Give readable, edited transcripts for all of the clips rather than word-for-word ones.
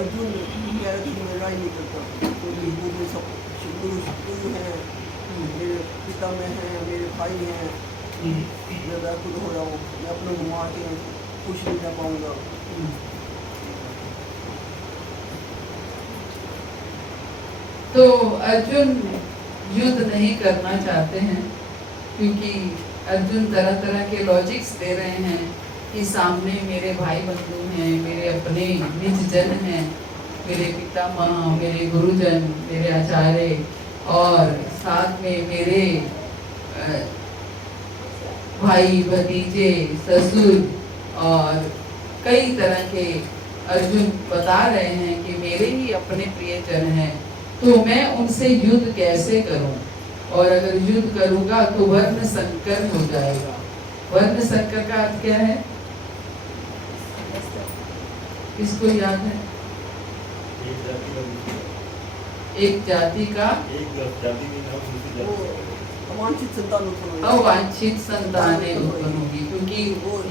अर्जुन कह रहे थे कि मैं लड़ाई नहीं करता, क्योंकि वो में सब गुरु हैं, मेरे पिता में हैं, मेरे भाई हैं, मैं व्याकुल हो रहा हूँ, मैं अपने को मार के खुश नहीं रह पाऊँगा। तो अर्जुन युद्ध नहीं करना चाहते हैं, क्योंकि अर्जुन तरह तरह के लॉजिक्स दे रहे हैं कि सामने मेरे भाई बंधु हैं, मेरे अपने निज जन हैं, मेरे पितामह, मेरे गुरुजन, मेरे आचार्य, और साथ में मेरे भाई भतीजे, ससुर और कई तरह के अर्जुन बता रहे हैं कि मेरे ही अपने प्रियजन हैं, तो मैं उनसे युद्ध कैसे करूं? और अगर युद्ध करूंगा तो वर्ण संकर हो जाएगा। वर्ण संकर का अर्थ क्या है? किसको याद है? एक जाति का अवांछित संतान उत्पन्न अवांछित संतानें उत्पन्न होगी, क्योंकि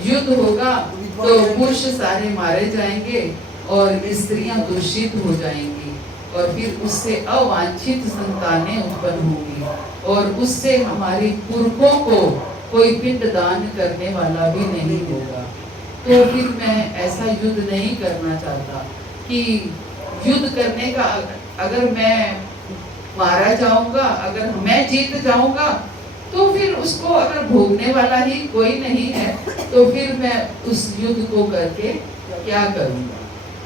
युद्ध होगा तो पुरुष सारे मारे जाएंगे और स्त्रियां दूषित हो जाएंगी, और फिर उससे अवांछित संतानें उत्पन्न होंगी, और उससे हमारी पुरखों को कोई पिंड दान करने वाला भी नहीं होगा। तो फिर मैं ऐसा युद्ध नहीं करना चाहता कि युद्ध करने का, अगर मैं मारा जाऊंगा, अगर मैं जीत जाऊंगा, तो फिर उसको अगर भोगने वाला ही कोई नहीं है, तो फिर मैं उस युद्ध को करके क्या करूंगा?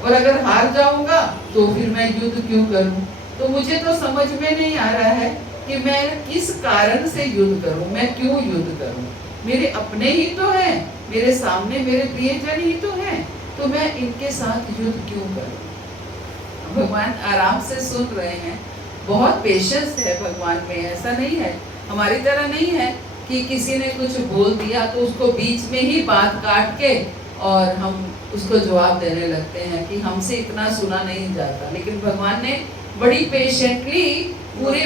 और अगर हार जाऊंगा तो फिर मैं युद्ध क्यों करूं? तो मुझे तो समझ में नहीं आ रहा है कि मैं किस कारण से युद्ध करूं, मैं क्यों युद्ध करूं? मेरे अपने ही तो हैं, मेरे सामने मेरे प्रियजन ही तो हैं, तो मैं इनके साथ युद्ध क्यों करूं? भगवान आराम से सुन रहे हैं, बहुत पेशेंस है भगवान में, ऐसा नहीं है, हमारी तरह नहीं है कि किसी ने कुछ बोल दिया तो उसको बीच में ही बात काट के और हम उसको जवाब देने लगते हैं कि हमसे इतना सुना नहीं जाता। लेकिन भगवान ने बड़ी पेशेंटली पूरे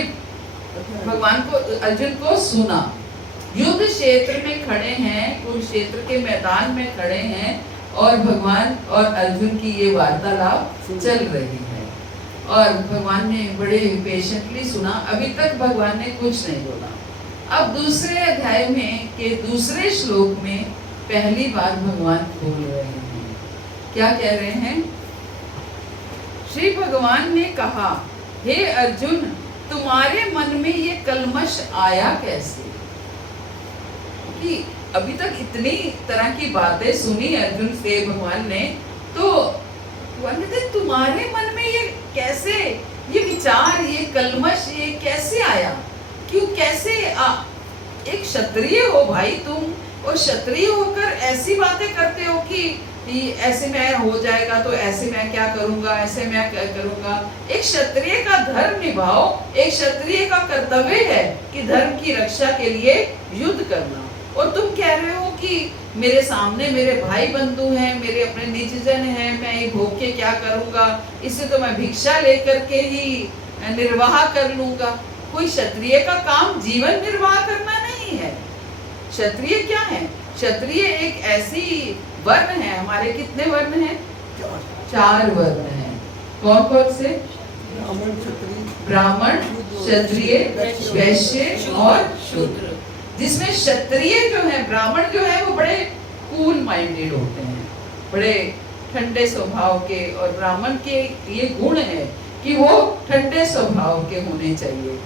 भगवान को, अर्जुन को सुना। युद्ध क्षेत्र में खड़े हैं, कुरुक्षेत्र के मैदान में खड़े हैं, और भगवान और अर्जुन की ये वार्तालाप चल रही है, और भगवान ने बड़े पेशेंटली सुना। अभी तक भगवान ने कुछ नहीं बोला। अब दूसरे अध्याय में के दूसरे श्लोक में पहली बार भगवान बोल रहे हैं। क्या कह रहे हैं? श्री भगवान ने कहा, हे अर्जुन, तुम्हारे मन में ये कलमश आया कैसे? कि अभी तक इतनी तरह की बातें सुनी अर्जुन से भगवान ने, तो तुम्हारे मन में ये कैसे, ये विचार, ये कलमश, ये कैसे आया? क्यों, कैसे एक क्षत्रिय हो भाई तुम, और क्षत्रिय होकर ऐसी बातें करते हो कि ऐसे में हो जाएगा तो ऐसे मैं क्या करूंगा, ऐसे मैं क्या करूंगा। एक क्षत्रिय का धर्म निभाओ, एक क्षत्रिय का कर्तव्य है कि धर्म की रक्षा के लिए युद्ध करना, और तुम कह रहे हो कि मेरे सामने मेरे भाई बंधु हैं, मेरे अपने निजजन हैं, मैं ये भोग के क्या करूंगा, इससे तो मैं भिक्षा लेकर के ही निर्वाह कर लूंगा। कोई क्षत्रिय का काम जीवन निर्वाह करना नहीं है। क्षत्रिय क्या है? क्षत्रिय एक ऐसी वर्ण है, हमारे कितने वर्ण हैं? 4 वर्ण हैं। कौन कौन से? ब्राह्मण, क्षत्रिय, वैश्य और शूद्र। जिसमें क्षत्रिय जो है, ब्राह्मण जो है, वो बड़े कूल माइंडेड होते हैं, बड़े ठंडे स्वभाव के, और ब्राह्मण के ये गुण है कि वो ठंडे स्वभाव के होने चाहिए।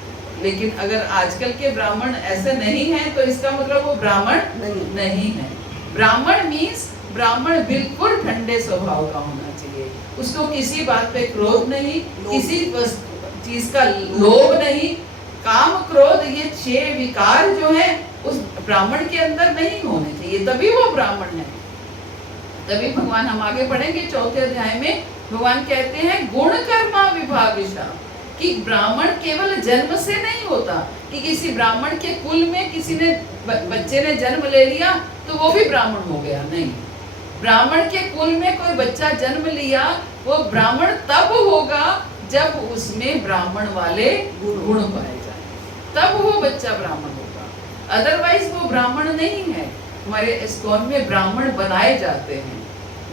लेकिन अगर आजकल के ब्राह्मण ऐसे नहीं हैं, तो इसका मतलब वो ब्राह्मण नहीं है। ब्राह्मण मीन्स ब्राह्मण बिल्कुल ठंडे स्वभाव का होना चाहिए, उसको किसी बात पे क्रोध नहीं, किसी चीज का लोभ नहीं, काम क्रोध, ये 6 विकार जो है उस ब्राह्मण के अंदर नहीं होने चाहिए, तभी वो ब्राह्मण है। तभी भगवान, हम आगे पढ़ेंगे 4थे अध्याय में, भगवान कहते हैं गुण कर्मा विभागिशा, कि ब्राह्मण केवल जन्म से नहीं होता, कि किसी ब्राह्मण के कुल में किसी ने बच्चे ने जन्म ले लिया तो वो भी ब्राह्मण हो गया, नहीं। ब्राह्मण के कुल में कोई बच्चा जन्म लिया, वो ब्राह्मण तब होगा जब उसमें ब्राह्मण वाले गुण पाए जाए, तब वो बच्चा ब्राह्मण होगा, अदरवाइज वो ब्राह्मण नहीं है। हमारे इस्कॉन में ब्राह्मण बनाए जाते हैं,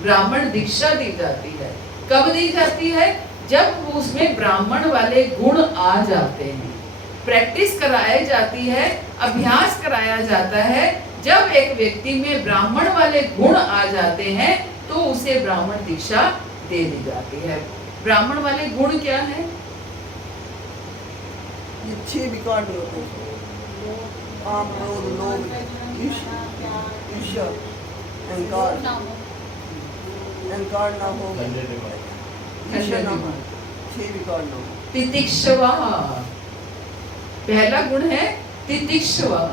ब्राह्मण दीक्षा दी जाती है, कब दी जाती है? जब उसमें ब्राह्मण वाले गुण आ जाते हैं, प्रैक्टिस कराई जाती है, अभ्यास कराया जाता है। जब एक व्यक्ति में ब्राह्मण वाले गुण आ जाते हैं तो उसे ब्राह्मण दीक्षा दे दी जाती है। ब्राह्मण वाले गुण क्या है? ये 6 विकार में होते हैं। काम, क्रोध, लोभ, ईर्ष्या, अहंकार ना हो, ईर्ष्या ना हो, 6 विकार ना हो। तितिक्षवा, पहला गुण है तितिक्षवा,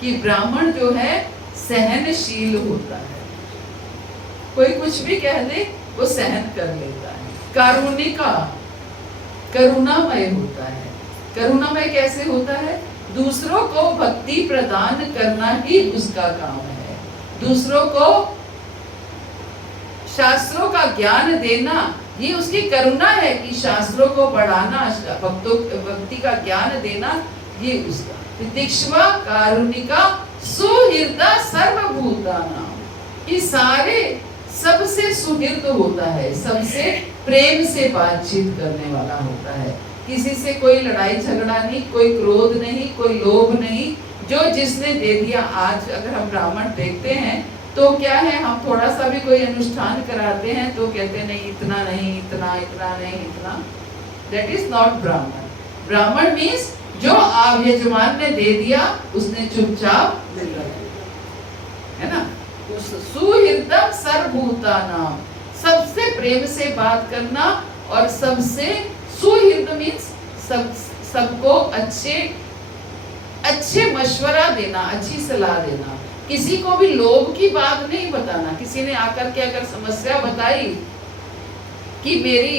कि ब्राह्मण जो है सहनशील होता है, कोई कुछ भी कह दे वो सहन कर लेता है। कारुणिका, करुणामय होता है। करुणामय कैसे होता है? दूसरों को भक्ति प्रदान करना ही उसका काम है। दूसरों को शास्त्रों का ज्ञान देना, ये उसकी करुणा है कि शास्त्रों को पढ़ाना, भक्ति का ज्ञान देना, ये उसका। तितिक्षवा, कारुणिका, सुहृदा सर्वभूतानां, ये सारे सबसे सुहृद होता है, सबसे प्रेम से बातचीत करने वाला होता है। किसी से कोई लड़ाई झगड़ा नहीं, कोई क्रोध नहीं, कोई लोभ नहीं। जो जिसने दे दिया। आज अगर हम ब्राह्मण देखते हैं तो क्या है, हम थोड़ा सा भी कोई अनुष्ठान कराते हैं तो कहते नहीं, इतना नहीं, इतना, इतना नहीं, इतना। दैट इज नॉट ब्राह्मण। ब्राह्मण मीन्स जो आप यजमान ने दे दिया उसने चुपचाप ले लिया, है ना। सुहृदम सर्वभूतानां, सबसे प्रेम से बात करना, और सबसे सुहृद मीन्स सबको अच्छे मशवरा देना, अच्छी सलाह देना। किसी को भी लोभ की बात नहीं बताना। किसी ने आकर के अगर समस्या बताई कि मेरी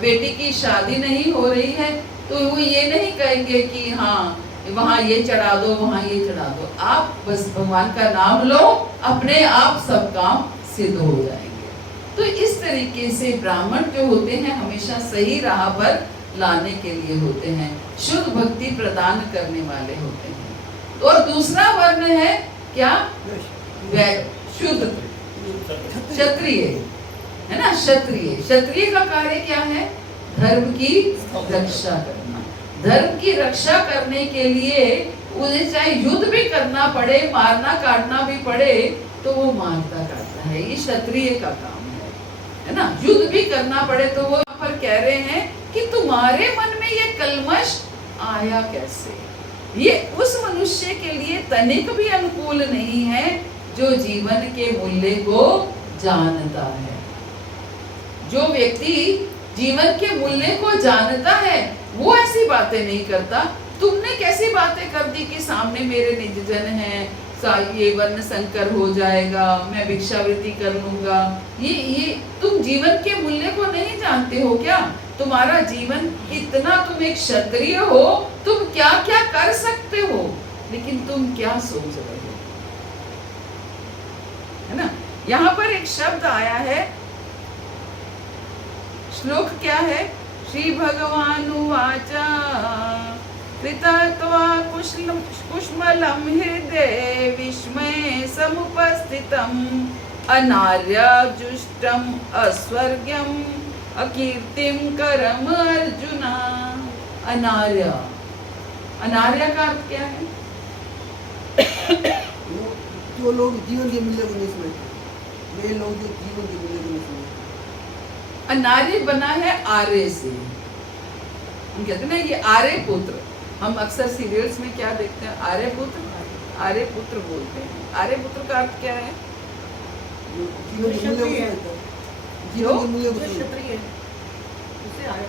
बेटी की शादी नहीं हो रही है, तो वो ये नहीं कहेंगे कि हाँ वहाँ ये चढ़ा दो, वहाँ ये चढ़ा दो। आप बस भगवान का नाम लो, अपने आप सब काम सिद्ध हो जाएंगे। तो इस तरीके से ब्राह्मण जो होते हैं हमेशा सही राह पर लाने के लिए होते हैं, शुद्ध भक्ति प्रदान करने वाले होते हैं। और दूसरा वर्ण है क्या? शुद्ध क्षत्रिय, है ना। क्षत्रिय, क्षत्रिय का कार्य क्या है? धर्म की रक्षा करना। धर्म की रक्षा करने के लिए उन्हें चाहे युद्ध भी करना पड़े, मारना काटना भी पड़े, तो वो मारता काटता है। ये क्षत्रिय का काम है ना। युद्ध भी करना पड़े तो वो यहाँ पर कह रहे हैं कि तुम्हारे मन में ये कलमश आया कैसे? ये उस मनुष्य के लिए तनिक भी अनुकूल नहीं है जो जीवन के मूल्य को जानता है। जो व्यक्ति जीवन के मूल्य को जानता है वो ऐसी बातें नहीं करता। तुमने कैसी बातें कर दी कि सामने मेरे निजजन हैं, ये वर्ण संकर हो जाएगा, मैं भिक्षावृत्ति कर लूंगा। ये तुम जीवन के मूल्य को नहीं जानते हो क्या? तुम्हारा जीवन इतना, तुम एक क्षत्रिय हो, तुम क्या क्या कर सकते हो, लेकिन तुम क्या सोच रहे हो, है ना। यहाँ पर एक शब्द आया है, श्लोक क्या है? श्री भगवानुवाचा कृतत्वा कुष्मलं हृदये विस्मये समुपस्थितम् अनार्यजुष्टम् अस्वर्ग्यम् अकीर्तिं करम अर्जुना। अनार्य, अनार्य का अर्थ क्या है? जो लोग जीवन के मूल्य को नहीं समझते, वे लोग जो जीवन के मूल्य को नहीं समझते। अनार्य बना है आर्य से। हम कहते हैं ना ये आर्य पुत्र। हम अक्सर सीरियल्स में क्या देखते हैं? आर्य पुत्र, आर्य पुत्र बोलते हैं। आर्य पुत्र का अर्थ क्या है? जीवन के मूल्य को, जीवन के मूल्य को क्षत्रिय उसे आर्य।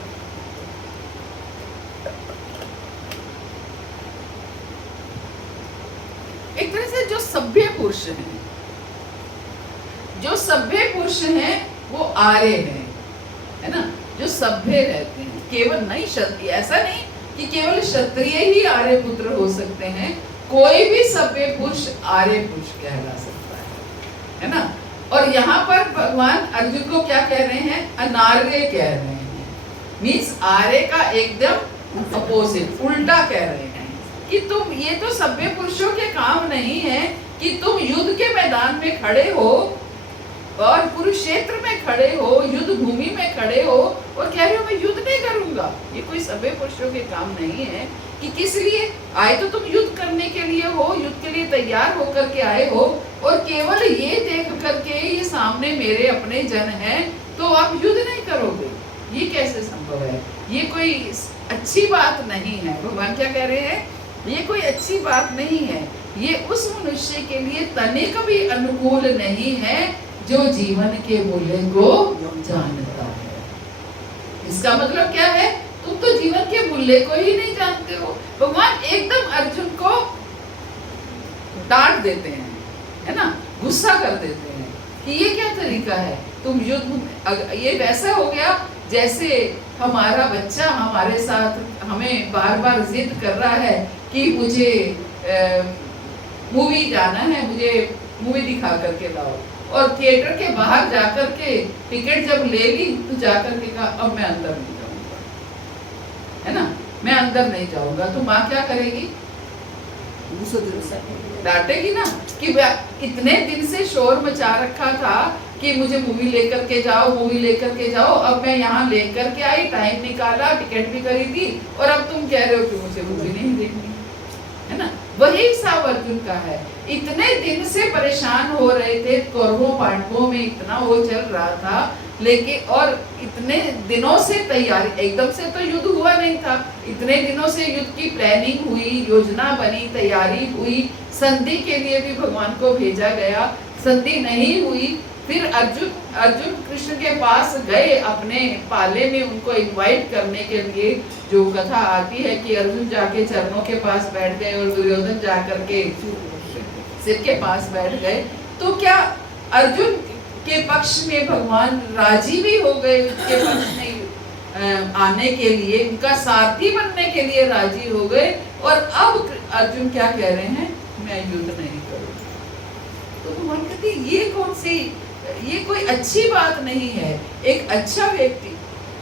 एक तरह से जो सभ्य पुरुष हैं, जो सभ्य पुरुष हैं वो आर्य हैं, है ना। जो सभ्य रहते हैं, केवल नहीं क्षत्रिय, ऐसा नहीं कि केवल क्षत्रिय ही आर्य पुत्र हो सकते हैं। कोई भी सभ्य पुरुष आर्य पुरुष कहला सकता है ना। और यहाँ पर भगवान अर्जुन को क्या कह रहे हैं? अनार्य कह रहे हैं। मीन्स आर्य का एकदम अपोजिट, उल्टा कह रहे हैं कि तुम, ये तो सभ्य पुरुषों के काम नहीं है कि तुम युद्ध के मैदान में खड़े हो और कुरुक्षेत्र में खड़े हो, युद्ध भूमि में खड़े हो और कह रहे हो मैं युद्ध नहीं करूंगा। ये कोई सभ्य पुरुषों के काम नहीं है कि किस लिए आए, तो तुम युद्ध करने के लिए हो, युद्ध के लिए तैयार होकर के आए हो और केवल ये देख करके ये सामने मेरे अपने जन हैं तो आप युद्ध नहीं करोगे, ये कैसे संभव है? ये कोई अच्छी बात नहीं है। भगवान क्या कह रहे हैं? ये कोई अच्छी बात नहीं है, ये उस मनुष्य के लिए तनिक भी अनुकूल नहीं है जो जीवन के मूल्य को जानता है। इसका मतलब क्या है? तुम तो जीवन के मूल्य को ही नहीं जानते हो। भगवान एकदम अर्जुन को डांट देते हैं, है ना, गुस्सा कर देते हैं कि ये क्या तरीका है, तुम युद्ध, ये वैसा हो गया जैसे हमारा बच्चा हमारे साथ हमें बार बार जिद कर रहा है कि मुझे मूवी जाना है, मुझे मूवी दिखा करके लाओ, और थिएटर के बाहर जाकर के टिकट जब ले ली तो जाकर के कहा अब मैं अंदर नहीं जाऊंगा, है ना, मैं अंदर नहीं जाऊंगा। तो माँ क्या करेगी? डांटेगी ना कि इतने दिन से शोर मचा रखा था कि मुझे मूवी लेकर के जाओ, मूवी लेकर के जाओ, अब मैं यहाँ लेकर के आई, टाइम निकाला, टिकट भी खरीदी और अब तुम कह रहे हो कि मुझे मूवी नहीं देखनी, है ना। वही हिसाब अर्जुन का है। इतने दिन से परेशान हो रहे थे, कौरवों पांडवों में इतना वो चल रहा था, लेकिन और इतने दिनों से तैयारी, एकदम से तो युद्ध हुआ नहीं था, इतने दिनों से युद्ध की प्लानिंग हुई, योजना बनी, तैयारी हुई, संधि के लिए भी भगवान को भेजा गया, संधि नहीं हुई। फिर अर्जुन कृष्ण के पास गए अपने पाले में उनको इनवाइट करने के लिए। जो कथा आती है कि अर्जुन जाके चरणों के पास बैठ गए और दुर्योधन जाकर के सिर के पास बैठ गए। तो क्या अर्जुन के पक्ष में भगवान राजी भी हो गए, उनके पक्ष में आने के लिए, उनका सारथी बनने के लिए राजी हो गए। और अब अर्जुन क्या कह रहे हैं? मैं युद्ध नहीं करूंगा। तो भगवान कहते ये कौन सी, ये कोई अच्छी बात नहीं है। एक अच्छा व्यक्ति,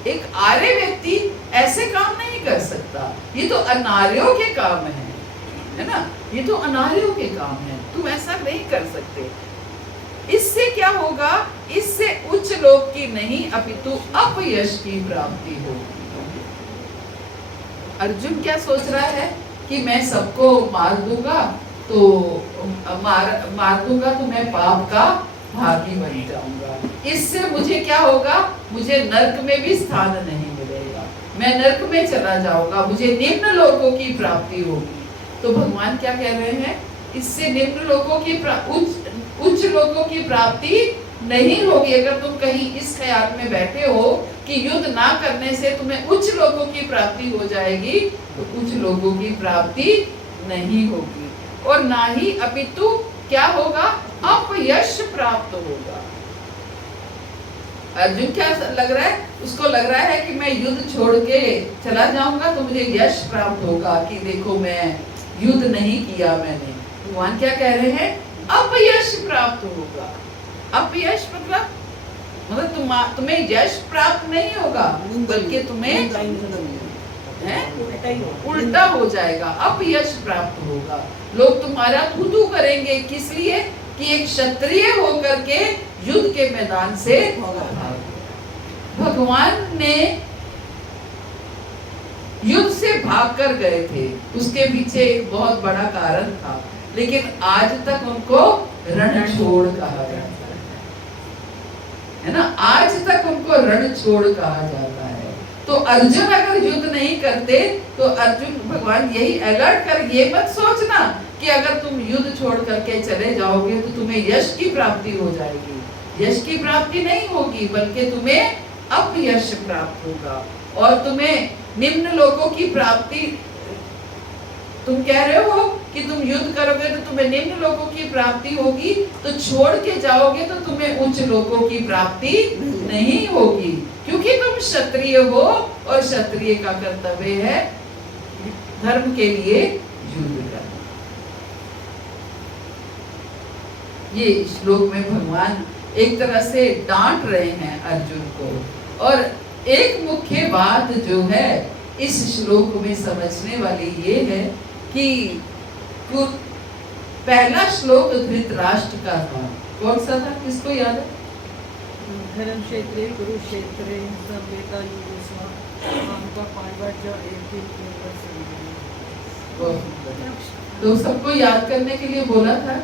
एक आर्य व्यक्ति ऐसे काम नहीं कर सकता। ये तो अनार्यों के काम है ना, ये तो अनार्यों के काम है, तुम ऐसा नहीं कर सकते। इससे क्या होगा? इससे उच्च लोक की नहीं अपितु अपयश की प्राप्ति होगी। अर्जुन क्या सोच रहा है कि मैं सबको मार दूंगा तो मार दूंगा तो मैं पाप का भागी बन जाऊंगा। इससे मुझे क्या होगा? मुझे नरक में भी स्थान नहीं मिलेगा, मैं नरक में चला जाऊंगा, मुझे निम्न लोकों की प्राप्ति होगी। तो भगवान क्या कह रहे हैं? इससे निम्न लोकों की उच्च लोकों की प्राप्ति नहीं होगी। अगर तुम कहीं इस ख्याल में बैठे हो कि युद्ध ना करने से तुम्हें उच्च लोकों की प्राप्ति हो जाएगी, तो उच्च लोकों की प्राप्ति नहीं होगी, और ना ही अपितु क्या होगा? अपयश प्राप्त होगा। अर्जुन क्या लग रहा है? उसको लग रहा है कि मैं युद्ध छोड़ के चला जाऊंगा तो मुझे यश प्राप्त होगा कि देखो मैं युद्ध नहीं किया मैंने। भगवान क्या कह रहे हैं? अपयश प्राप्त होगा। अपयश मतलब तुम्हें यश प्राप्त नहीं होगा, बल्कि तुम्हें उल्टा हो जाएगा, अपयश प्राप्त होगा। लोग तुम्हारा थू करेंगे, किस लिए? कि एक क्षत्रिय होकर के युद्ध के मैदान से भगवान ने युद्ध से भाग कर गए थे, उसके पीछे एक बहुत बड़ा कारण था, लेकिन आज तक उनको रणछोड़ कहा जाता है ना, आज तक उनको रणछोड़ कहा जाता है। तो अर्जुन अगर युद्ध नहीं करते तो अर्जुन, भगवान यही अलर्ट कर, ये मत सोचना कि अगर तुम युद्ध छोड़ करके चले जाओगे तो तुम्हें यश की प्राप्ति हो जाएगी। यश की प्राप्ति नहीं होगी, बल्कि तुम्हें अपयश प्राप्त होगा और तुम्हें निम्न लोकों की प्राप्ति। तुम कह रहे हो कि तुम युद्ध करोगे तो तुम्हें निम्न लोकों की प्राप्ति होगी, तो छोड़ के जाओगे तो तुम्हें उच्च लोकों की प्राप्ति नहीं होगी, क्योंकि तुम क्षत्रिय हो और क्षत्रिय का कर्तव्य है धर्म के लिए युद्ध करना। ये श्लोक में भगवान एक तरह से डांट रहे हैं अर्जुन को। और एक मुख्य बात जो है इस श्लोक में समझने वाली ये है कि पहला श्लोक धृतराष्ट्र का था। कौन सा था? किसको याद है? धर्म क्षेत्रे कुरुक्षेत्रे संवेदायुगे का 5 बार जो एक तो सबको याद करने के लिए बोला था।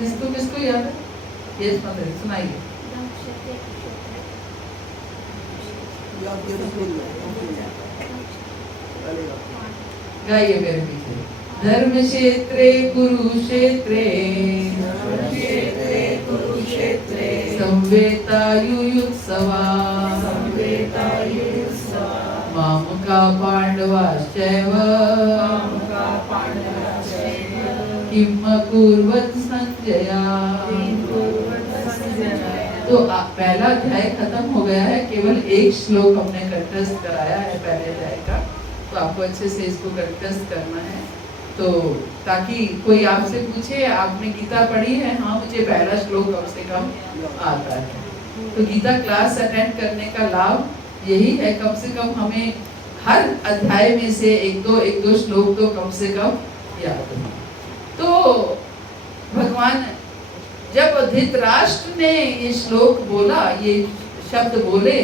किसको किसको याद है? ये सुनाइए। गाइए मेरे पीछे। धर्म क्षेत्रे कुरुक्षेत्रे संवेतायुयुत्सवा मामका पांडवाश्चैव किम कुर्वन् संजया। तो पहला अध्याय खत्म हो गया है, केवल एक श्लोक हमने कंठस्थ कराया है पहले अध्याय का। तो आपको अच्छे से इसको कंठस्थ करना है, तो ताकि कोई आपसे पूछे आपने गीता पढ़ी है, हाँ मुझे पहला श्लोक कम से कम आता है। तो गीता क्लास अटेंड करने का लाभ यही है, कम से कम हमें हर अध्याय में से एक दो श्लोक तो कम से कम याद हो। तो भगवान जब धृतराष्ट्र ने ये श्लोक बोला, ये शब्द बोले,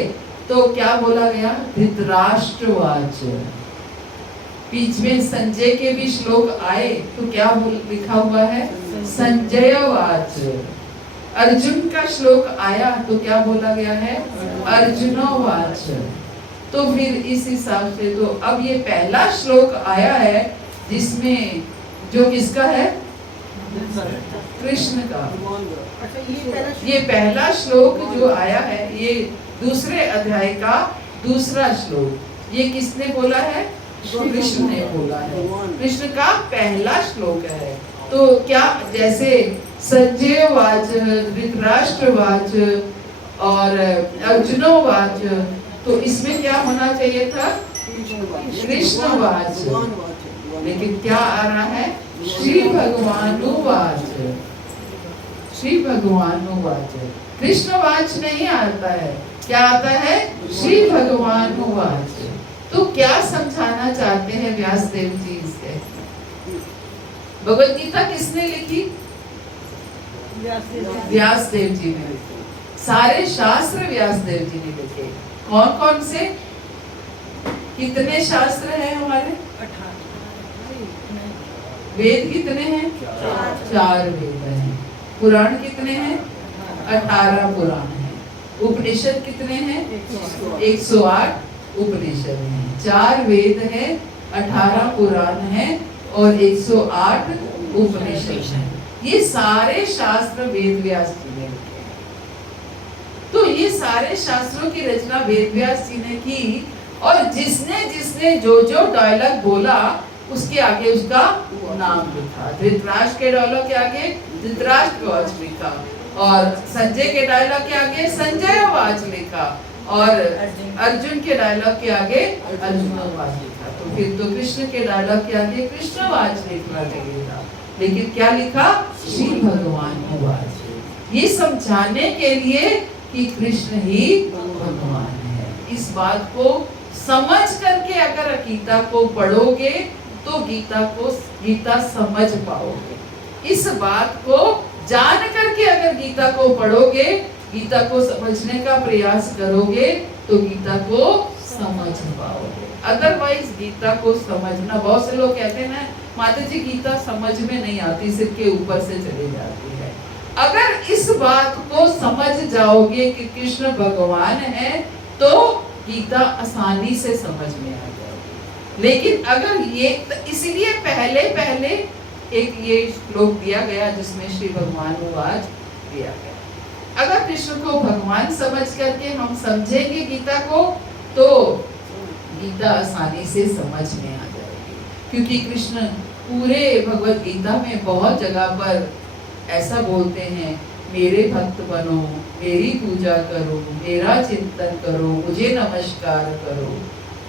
तो क्या बोला गया? धृतराष्ट्रवाच। बीच में संजय के भी श्लोक आए, तो क्या लिखा हुआ है? संजयवाच। अर्जुन का श्लोक आया तो क्या बोला गया है? अर्जुनोवाच। तो फिर इस हिसाब से तो अब ये पहला श्लोक आया है जिसमें जो किसका है? कृष्ण का। ये पहला श्लोक जो आया है, ये दूसरे अध्याय का दूसरा श्लोक, ये किसने बोला है? कृष्ण ने बोला है। कृष्ण का पहला श्लोक है। तो क्या जैसे संजय वाच, धृतराष्ट्र वाच और अर्जुनोवाच, तो इसमें क्या होना चाहिए था? कृष्ण वाच। लेकिन क्या आ रहा है? श्री भगवानुवाच। श्री भगवानुवाच। कृष्णवाच नहीं आता है, क्या आता है? श्री भगवानुवाच। तो क्या समझाना चाहते हैं व्यासदेव जी इससे? भगवत गीता किसने लिखी? व्यासदेव जी ने लिखी। सारे शास्त्र व्यासदेव जी ने लिखे। कौन कौन से? कितने शास्त्र हैं हमारे? वेद कितने हैं? 4 वेद हैं। पुराण कितने हैं? 18 पुराण हैं। उपनिषद कितने हैं? 108 उपनिषद हैं। 4 वेद हैं, 18 पुराण हैं और 108 उपनिषद हैं। ये सारे शास्त्र वेद व्यास जी ने लिखे। तो ये सारे शास्त्रों की रचना वेद व्यास जी ने की, और जिसने जिसने जो जो डायलॉग बोला उसके आगे उसका नाम लिखा। धृतराष्ट्र के डायलॉग के आगे धृतराष्ट्रवाच लिखा, और संजय के डायलॉग के आगे संजयवाच लिखा, और अर्जुन के डायलॉग के आगे अर्जुनवाच लिखा। तो फिर तो कृष्ण के डायलॉग के आगे कृष्णवाच लिखना चाहिए था, लेकिन क्या लिखा? श्री भगवानुवाच। ये समझाने के लिए कि कृष्ण ही भगवान है। इस बात को समझ करके अगर गीता को पढ़ोगे तो गीता समझ पाओगे। इस बात को जान करके अगर गीता को पढ़ोगे, गीता को समझने का प्रयास करोगे, तो गीता को समझ पाओगे। अदरवाइज गीता को समझना, बहुत से लोग कहते हैं माता जी गीता समझ में नहीं आती, सिर के ऊपर से चली जाती है। अगर इस बात को समझ जाओगे कि कृष्ण भगवान है, तो गीता आसानी से समझ में आ जाएगी। लेकिन अगर ये, इसलिए पहले एक ये श्लोक दिया गया जिसमें श्री भगवानुवाच दिया गया। अगर कृष्ण को भगवान समझ करके हम समझेंगे गीता को, तो गीता आसानी से समझ में आ जाएगी। क्योंकि कृष्ण पूरे भगवत गीता में बहुत जगह पर ऐसा बोलते हैं, मेरे भक्त बनो, मेरी पूजा करो, मेरा चिंतन करो, मुझे नमस्कार करो।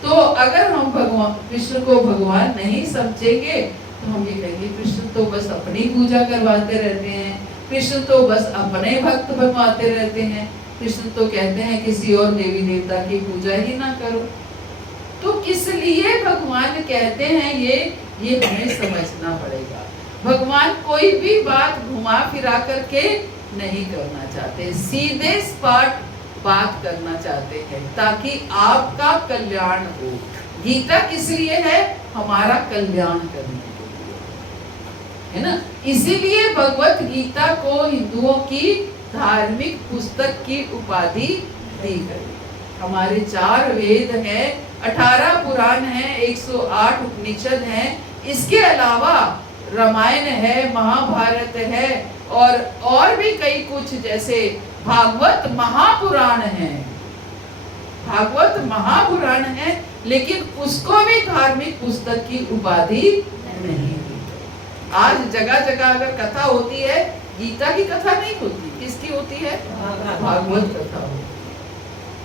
तो अगर हम भगवान कृष्ण को भगवान नहीं समझेंगे, तो हम ये कहेंगे कृष्ण तो बस अपनी पूजा करवाते रहते हैं, कृष्ण तो बस अपने भक्त बनवाते रहते हैं, कृष्ण तो कहते हैं किसी और देवी देवता की पूजा ही ना करो। तो किस लिए भगवान कहते हैं ये हमें समझना पड़ेगा। भगवान कोई भी बात घुमा फिरा करके नहीं करना चाहते, सीधे स्पॉट बात करना चाहते हैं ताकि आपका कल्याण हो। गीता किस लिए है? हमारा कल्याण करने के लिए, है ना। इसीलिए भगवत गीता को हिंदुओं की धार्मिक पुस्तक की उपाधि दी गई। हमारे 4 वेद हैं, 18 पुराण हैं, 108 उपनिषद हैं। इसके अलावा रामायण है, महाभारत है और भी कई कुछ, जैसे भागवत महापुराण है। भागवत महापुराण है, लेकिन उसको भी धार्मिक पुस्तक की उपाधि नहीं दी। आज जगह जगह अगर कथा होती है, गीता की कथा नहीं होती, किसकी होती है? भागवत कथा होती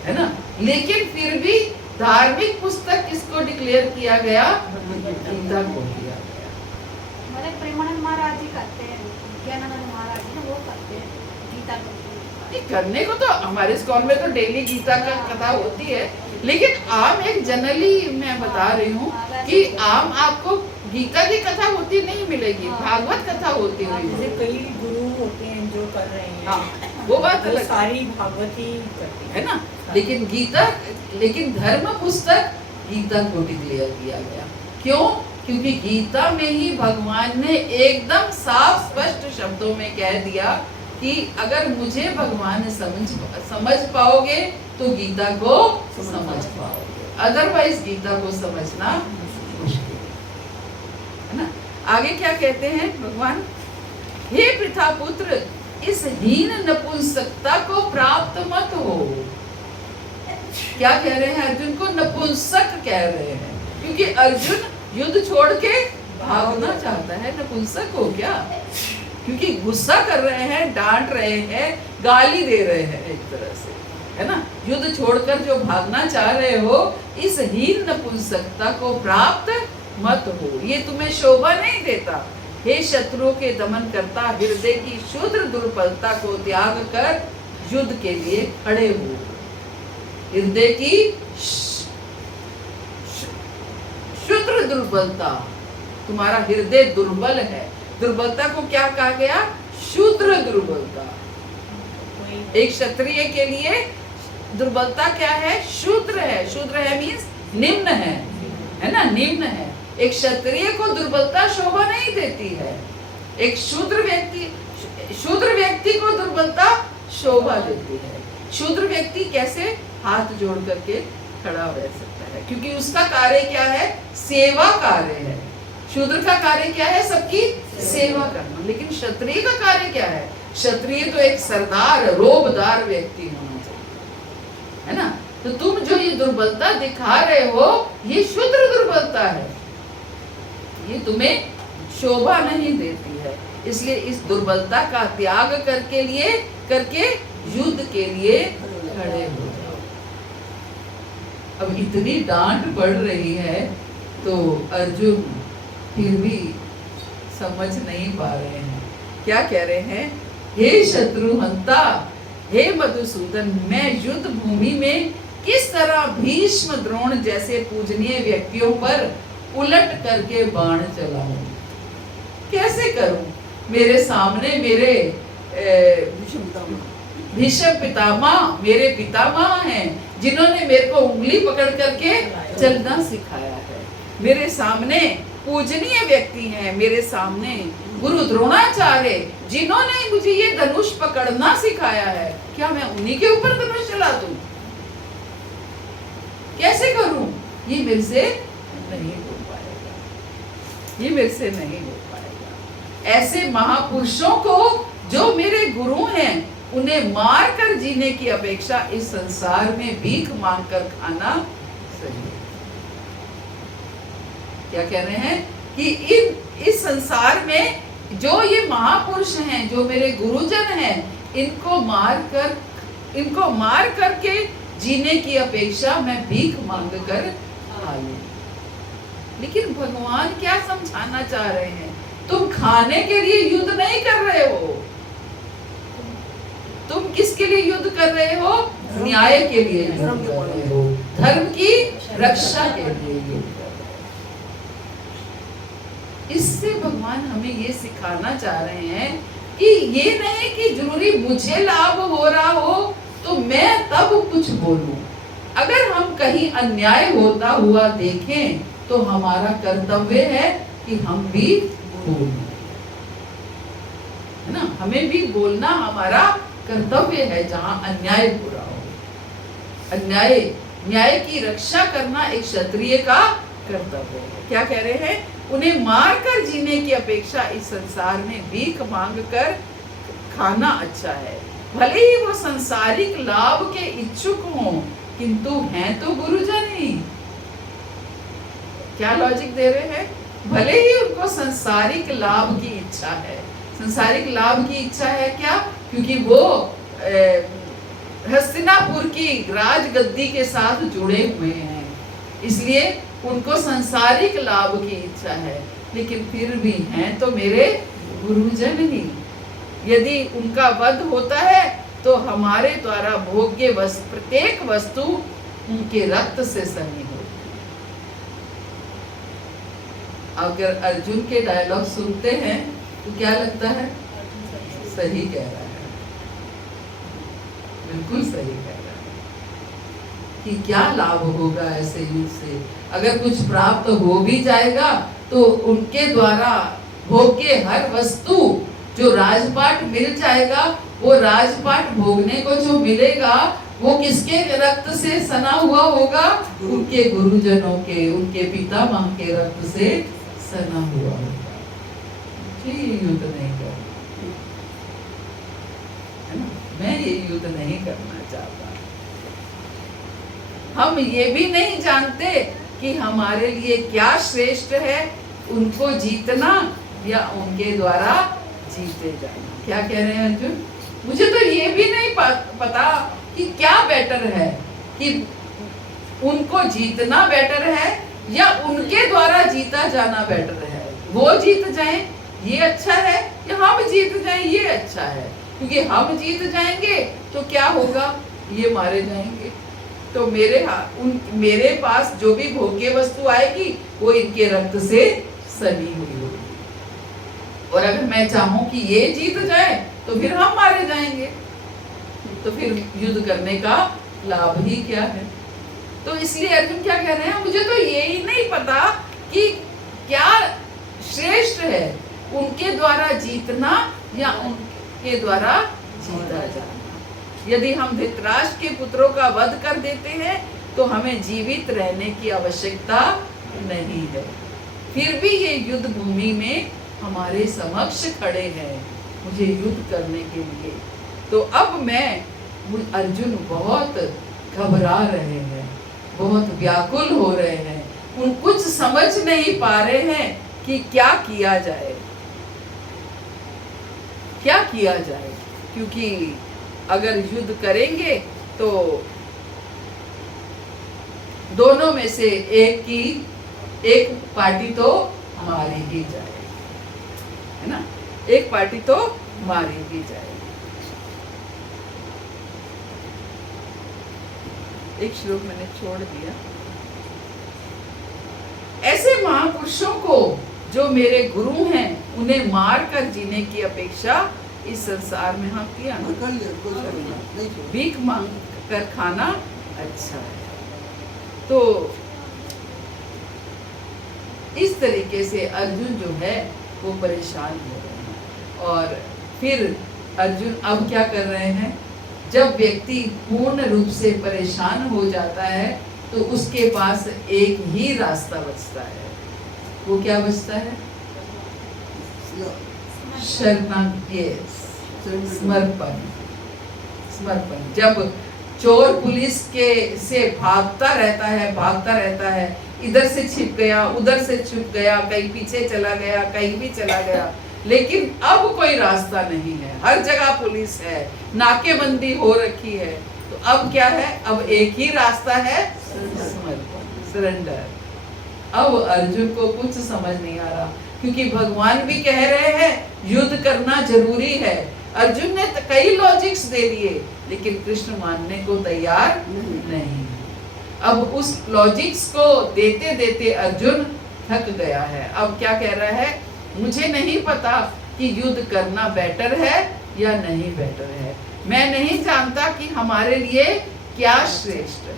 है ना। लेकिन फिर भी धार्मिक पुस्तक किसको डिक्लेयर किया गया? गीता को किया गया। हमारे प्रेमानंद महाराज जी करते हैं, ज्ञानानंद महाराज जी वो करते हैं गीता को। करने को तो हमारे स्कूल में तो डेली गीता का कथा होती है, लेकिन आम एक जनरली मैं बता रही हूँ कि आम आपको गीता की कथा होती नहीं मिलेगी, भागवत कथा होती हुई। जैसे कई गुरु होते हैं जो कर रहे हैं, हाँ, वो बात अलग सारी भागवती करती है ना। लेकिन गीता, लेकिन धर्म पुस्तक गीता को डिक्लेयर किया गया। क्यों? क्योंकि गीता में ही भगवान ने एकदम साफ स्पष्ट शब्दों में कह दिया कि अगर मुझे भगवान समझ पाओगे तो गीता को समझ पाओगे, अदरवाइज गीता को समझना मुश्किल है ना। आगे क्या कहते हैं भगवान? हे पृथा पुत्र, इस हीन नपुंसकता को प्राप्त मत हो। क्या कह रहे हैं? अर्जुन को नपुंसक कह रहे हैं, क्योंकि अर्जुन युद्ध छोड़ के भागना चाहता है। नपुंसक हो क्या? क्योंकि गुस्सा कर रहे हैं, डांट रहे हैं, गाली दे रहे हैं एक तरह से, है ना। युद्ध छोड़कर जो भागना चाह रहे हो, इस हीन नपुंसकता को प्राप्त मत हो, ये तुम्हें शोभा नहीं देता। हे शत्रुओं के दमन करता, हृदय की क्षुद्र दुर्बलता को त्याग कर युद्ध के लिए खड़े हो। हृदय की क्षुद्र दुर्बलता, तुम्हारा हृदय दुर्बल है। दुर्बलता को क्या कहा गया? क्षुद्र दुर्बलता। एक क्षत्रिय के लिए दुर्बलता क्या है? शूद्र है। शूद्र है मीन्स निम्न है ना, निम्न है। एक क्षत्रिय को दुर्बलता शोभा नहीं देती है। एक शूद्र व्यक्ति को दुर्बलता शोभा देती है। शूद्र व्यक्ति कैसे हाथ जोड़ करके खड़ा रह सकता है? क्योंकि उसका कार्य क्या है? सेवा कार्य है। शूद्र का कार्य क्या है? सबकी सेवा करना। लेकिन क्षत्रिय का कार्य क्या है? क्षत्रिय तो एक सरदार, रोबदार व्यक्ति होना चाहिए, है ना। तो तुम जो ये दुर्बलता दिखा रहे हो, ये शूद्र दुर्बलता है, ये तुम्हें शोभा नहीं देती है। इसलिए इस दुर्बलता का त्याग करके युद्ध के लिए खड़े हो जाओ। अब इतनी डांट पड़ रही है तो अर्जुन फिर भी समझ नहीं पा रहे हैं। क्या कह रहे हैं? हे शत्रुहंता, हे मधुसूदन, मैं युद्ध भूमि में किस तरह भीष्म द्रोण जैसे पूजनीय व्यक्तियों पर उलट करके बाण चलाऊं? कैसे करूं? मेरे सामने मेरे भीष्म पितामह मेरे पितामह हैं, जिन्होंने मेरे को उंगली पकड़ करके चलना सिखाया है। मेरे सामने पूजनीय व्यक्ति हैं, मेरे सामने गुरु द्रोणाचार्य, जिन्होंने मुझे ये धनुष पकड़ना सिखाया है। क्या मैं उन्हीं के ऊपर धनुष चला दूं? कैसे करूं? ये मेरे से नहीं हो पाएगा, ये मेरे से नहीं हो पाएगा। ऐसे महापुरुषों को जो मेरे गुरु हैं, उन्हें मार कर जीने की अपेक्षा इस संसार में भीख मांग कर खाना सही है। क्या कह रहे हैं कि इस संसार में जो ये महापुरुष हैं, जो मेरे गुरुजन हैं, इनको मार करके जीने की अपेक्षा मैं भीख मांग कर खा लूं। लेकिन भगवान क्या समझाना चाह रहे हैं? तुम खाने के लिए युद्ध नहीं कर रहे हो, तुम किसके लिए युद्ध कर रहे हो? न्याय के लिए युद्ध कर रहे हो, धर्म की रक्षा के लिए युद्ध कर रहे हो। इससे भगवान हमें ये सिखाना चाह रहे हैं कि ये नहीं कि जरूरी मुझे लाभ हो रहा हो तो मैं तब कुछ बोलूं। अगर हम कहीं अन्याय होता हुआ देखें तो हमारा कर्तव्य है कि हम भी बोलें, है ना। हमें भी बोलना हमारा कर्तव्य है जहां अन्याय हो रहा हो। न्याय की रक्षा करना एक क्षत्रिय का कर्तव्य है। क्या कह रहे हैं? उन्हें मार कर जीने की अपेक्षा इस संसार में भीख मांग कर खाना अच्छा है। भले ही वो सांसारिक लाभ के इच्छुक हों, किंतु हैं तो गुरुजन ही। क्या लॉजिक दे रहे हैं? भले ही उनको सांसारिक लाभ की इच्छा है। सांसारिक लाभ की इच्छा है क्या? क्योंकि वो हस्तिनापुर की राजगद्दी के साथ जुड़े हुए हैं, इसलिए उनको सांसारिक लाभ की इच्छा है, लेकिन फिर भी हैं तो मेरे गुरुजन ही। यदि उनका वध होता है तो हमारे द्वारा भोग्य प्रत्येक वस्तु उनके रक्त से सनी होगी। अगर अर्जुन के डायलॉग सुनते हैं तो क्या लगता है? सही कह रहा है, बिल्कुल सही कह रहा है कि क्या लाभ होगा ऐसे युद्ध से। अगर कुछ प्राप्त हो भी जाएगा तो उनके द्वारा भोग्य हर वस्तु, जो राजपाट मिल जाएगा, वो राजपाट भोगने को जो मिलेगा वो किसके रक्त से सना हुआ होगा? उनके गुरुजनों के, उनके पितामह के रक्त से सना हुआ होगा। युद्ध नहीं करना, है ना। मैं ये युद्ध नहीं करना चाहता। हम ये भी नहीं जानते कि हमारे लिए क्या श्रेष्ठ है, उनको जीतना या उनके द्वारा जीते जाना। क्या कह रहे हैं अर्जुन? मुझे तो ये भी नहीं पता कि क्या बेटर है, कि उनको जीतना बेटर है या उनके द्वारा जीता जाना बेटर है। वो जीत जाएं ये अच्छा है या हम जीत जाएं ये अच्छा है? क्योंकि हम जीत जाएंगे तो क्या होगा? ये मारे जाएंगे, तो मेरे पास जो भी भोग्य वस्तु आएगी वो इनके रक्त से सनी हुई होगी। और अगर मैं चाहूं कि ये जीत जाए तो फिर हम मारे जाएंगे, तो फिर युद्ध करने का लाभ ही क्या है? तो इसलिए अर्जुन क्या कह रहे हैं? मुझे तो ये ही नहीं पता कि क्या श्रेष्ठ है, उनके द्वारा जीतना या उनके द्वारा जीता जाना। यदि हम धृतराष्ट्र के पुत्रों का वध कर देते हैं तो हमें जीवित रहने की आवश्यकता नहीं है। फिर भी ये युद्ध भूमि में हमारे समक्ष खड़े हैं मुझे युद्ध करने के लिए। तो अब अर्जुन बहुत घबरा रहे हैं, बहुत व्याकुल हो रहे हैं, उन कुछ समझ नहीं पा रहे हैं कि क्या किया जाए, क्या किया जाए। क्योंकि अगर युद्ध करेंगे तो दोनों में से एक पार्टी तो मारी ही जाए, है ना। एक पार्टी तो मारी ही जाए। एक श्लोक मैंने छोड़ दिया। ऐसे महापुरुषों को जो मेरे गुरु हैं उन्हें मार कर जीने की अपेक्षा इस संसार में हम किया भीख मांग कर खाना अच्छा है। तो इस तरीके से अर्जुन जो है वो परेशान हो रहे हैं। और फिर अर्जुन अब क्या कर रहे हैं? जब व्यक्ति पूर्ण रूप से परेशान हो जाता है तो उसके पास एक ही रास्ता बचता है। वो क्या बचता है? समर्पण। जब चोर पुलिस के से भागता रहता है, इधर से छिप गया, उधर से छुप गया, कहीं पीछे चला गया, कहीं भी चला गया, लेकिन अब कोई रास्ता नहीं है, हर जगह पुलिस है, नाकेबंदी हो रखी है, तो अब क्या है? अब एक ही रास्ता है, समर्पण, सरेंडर। अब अर्जुन को कुछ समझ नहीं आ रहा, क्योंकि भगवान भी कह रहे हैं युद्ध करना जरूरी है। अर्जुन ने कई लॉजिक्स दे दिए, लेकिन कृष्ण मानने को तैयार नहीं। अब उस लॉजिक्स को देते देते अर्जुन थक गया है। अब क्या कह रहा है? मुझे नहीं पता कि युद्ध करना बेटर है या नहीं बेटर है, मैं नहीं जानता कि हमारे लिए क्या श्रेष्ठ है।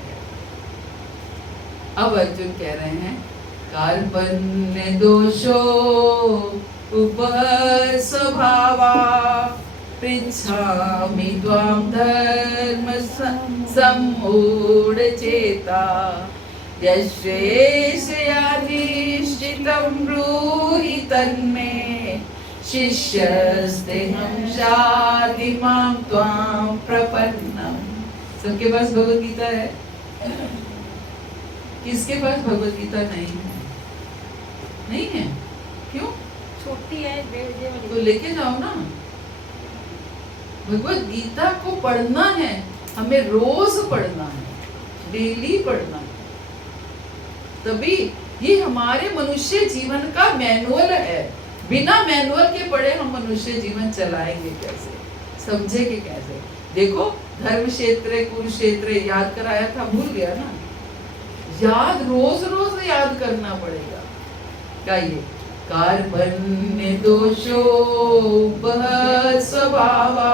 अब अर्जुन कह रहे हैं कार्पण्य दोषो उपहर स्वभावा पृच्छामि त्वां धर्म सम्मूढ़ चेता यश्रेष्ठयाधिष्ठितं ब्रूहि तन्मे शिष्यस्तेऽहं शाधि मां त्वां प्रपन्नम्। सबके पास भगवत गीता है? किसके पास भगवत गीता नहीं है? नहीं है? क्यों? छोटी है तो लेके जाओ ना। भगवत गीता को पढ़ना है, हमें रोज पढ़ना है, डेली पढ़ना है, तभी ये हमारे मनुष्य जीवन का मैनुअल है। बिना मैनुअल के पढ़े हम मनुष्य जीवन चलाएंगे कैसे, समझेंगे कैसे? देखो धर्म क्षेत्र कुरुक्षेत्र याद कराया था, भूल गया ना? याद रोज रोज याद करना पड़ेगा। गाइए कार्पण्य दोषो स्वभावा,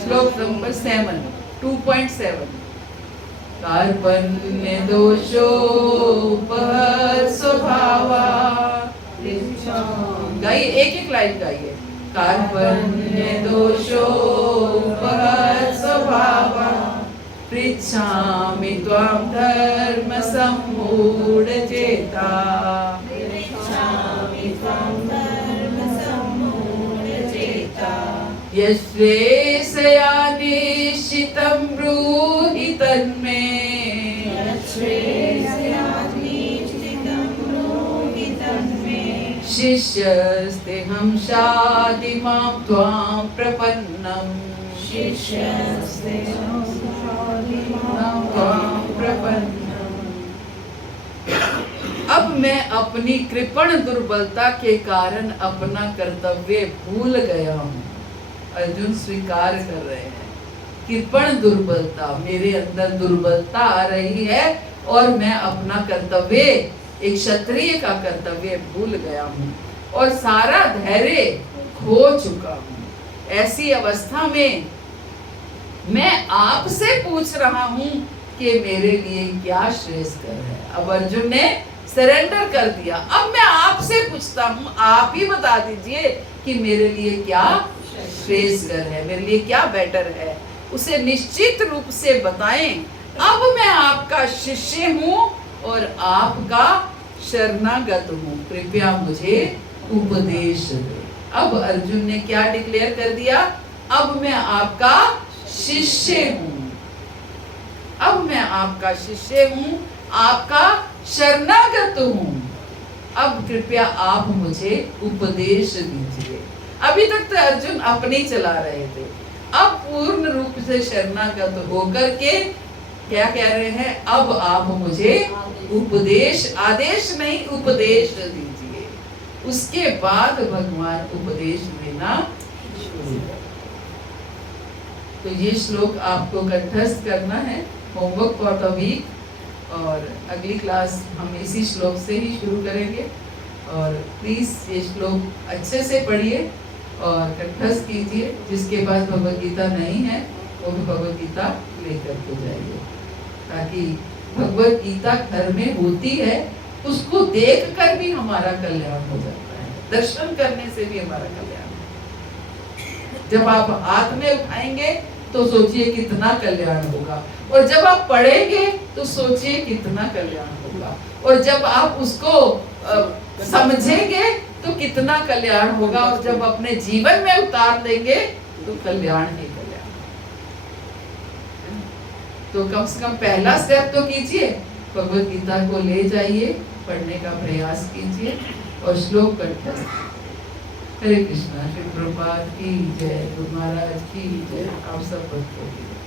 श्लोक नंबर 7 2.7। कार्पण्य दोषो स्वभावा, गाइए एक एक लाइन गाइए। कार्पण्य दोषो स्वभावा पृच्छामि त्वां धर्म सम्मूढ़ चेता यश्रेष्ठया निश्चितं ब्रूहि तन्मे शिष्यस्तेऽहं शाधि मां त्वां प्रपन्नम्। अब मैं अपनी कृपण दुर्बलता के कारण अपना कर्तव्य भूल गया हूँ। अर्जुन स्वीकार कर रहे हैं कृपण दुर्बलता, मेरे अंदर दुर्बलता आ रही है और मैं अपना कर्तव्य, एक क्षत्रिय का कर्तव्य भूल गया हूँ और सारा धैर्य खो चुका हूँ। ऐसी अवस्था में मैं आपसे पूछ रहा हूँ कि मेरे लिए क्या श्रेष्ठ है। अब अर्जुन ने सरेंडर कर दिया। अब मैं आपसे पूछता हूँ, आप ही बता दीजिए कि मेरे लिए क्या श्रेष्ठ है, मेरे लिए क्या बेटर है, उसे निश्चित रूप से बताएं। अब मैं आपका शिष्य हूँ और आपका शरणागत हूँ, कृपया मुझे उपदेश दे। अब अर्जुन ने क्या डिक्लेयर कर दिया? अब मैं आपका शिष्य हूँ, अब मैं आपका शिष्य हूँ, आपका शरणागत हूँ। अब कृपया आप मुझे उपदेश दीजिए। अभी तक तो अर्जुन अपने चला रहे थे, अब पूर्ण रूप से शरणागत होकर के क्या कह रहे हैं? अब आप मुझे उपदेश, आदेश नहीं उपदेश दीजिए। उसके बाद भगवान उपदेश देना शुरू कर। तो ये श्लोक आपको कंठस्थ करना है, होमवर्क फॉर द वीक। और अगली क्लास हम इसी श्लोक से ही शुरू करेंगे। और प्लीज ये श्लोक अच्छे से पढ़िए और कंठस्थ कीजिए। जिसके पास भगवत गीता नहीं है वो भी भगवत गीता लेकर के जाइए, ताकि भगवत गीता घर में होती है, उसको देखकर भी हमारा कल्याण हो जाता है, दर्शन करने से भी हमारा कल्याण है। जब आप हाथ में उठाएंगे तो सोचिए कितना कल्याण होगा, और जब आप पढ़ेंगे तो सोचिए कितना कल्याण होगा, और जब आप उसको समझेंगे तो कितना कल्याण होगा, और जब अपने जीवन में उतार देंगे तो कल्याण ही कल्याण। तो कम से कम पहला स्टेप तो कीजिए, भगवत गीता को ले जाइए, पढ़ने का प्रयास कीजिए और श्लोक कंठस्थ। हरे कृष्णा। श्री प्रभुपाद की जय, गुरु महाराज की जय। आप सब भक्तों की जय।